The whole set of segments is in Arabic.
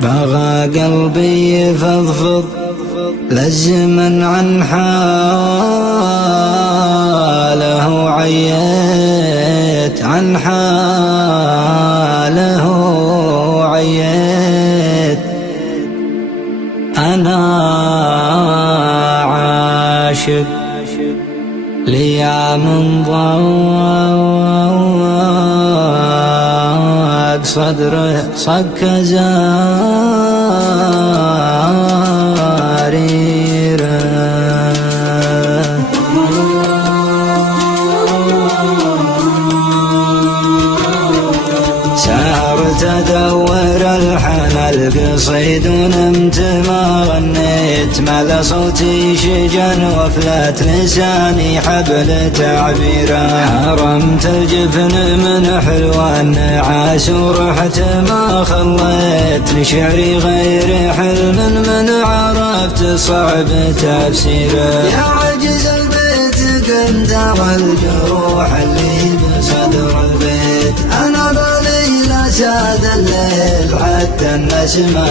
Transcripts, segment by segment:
بغى قلبي فضفض للزمن عن حاله، عييت عن حاله عييت. أنا عاشق ليام ضاق صدره صك زاريره. سهرت أدور الحنى القصيد ونمت ما غنيت، ملا صوتي شجن وفلت لساني حبل تعبيره. حرمت الجفن من حلوى النعاس ورحت ما خليت، لشعري غير حلم من عرفت صعب تفسيره. يا عجز البيت كنت أرى الجروح اللي بصدر البيت، أنا ساد الليل حتى النسمة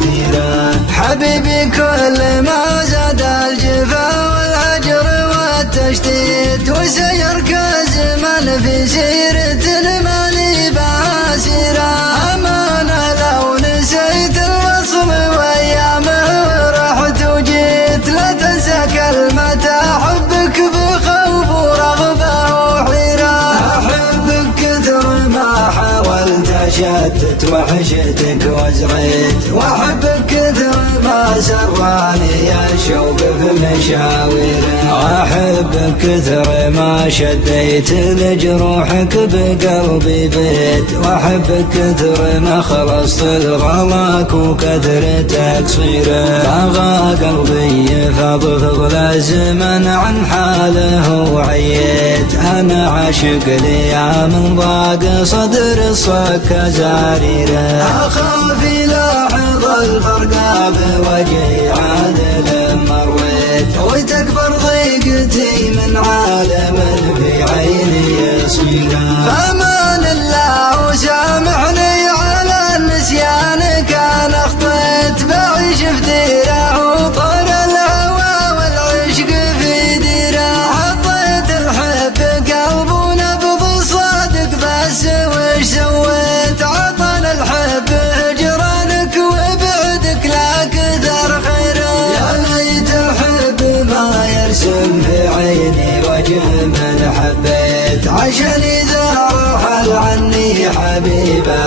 كثيرة. حبيبي كل ما زاد الجفا والهجر والتشتيت، وسير كزمن في سيرة المالي باسرة. أمانة لو نسيت الوصل وأيامه رحت وجيت، لا تنسى كلمة أحبك بخوف ورغبة وحيرة. أحبك كثر ما حاولت شتت وحشتك وزريت، واحبك كثر ما سراني الشوق في مشاويره. واحبك كثر ما شديت لجروحك بقلبي بيت، واحبك كثر ما خلصت الغلاك وكثر تقصيره. بغى قلبي فضفض للزمن عن حاله وعييت، انا عاشق ليام ضاق صدر الصك زاريره. أخاف لاحظ الفرقة بوجهي عادل مرويت، وتكبر ضيقتي من عالم في عيني يصيره. فأمان الله وسامحني على النسيان كان أخطيت، بعيش في ديره وطار الهوى والعشق في ديره. حطيت الحب قلب ونبض صادق بس وش سويت؟ عطنا الحب هجرانك وبعدك لا كثر خيره. يا ليت الحب ما يرسم في عيني وجه من حبيت، عشان إذا رحل عني حبيبه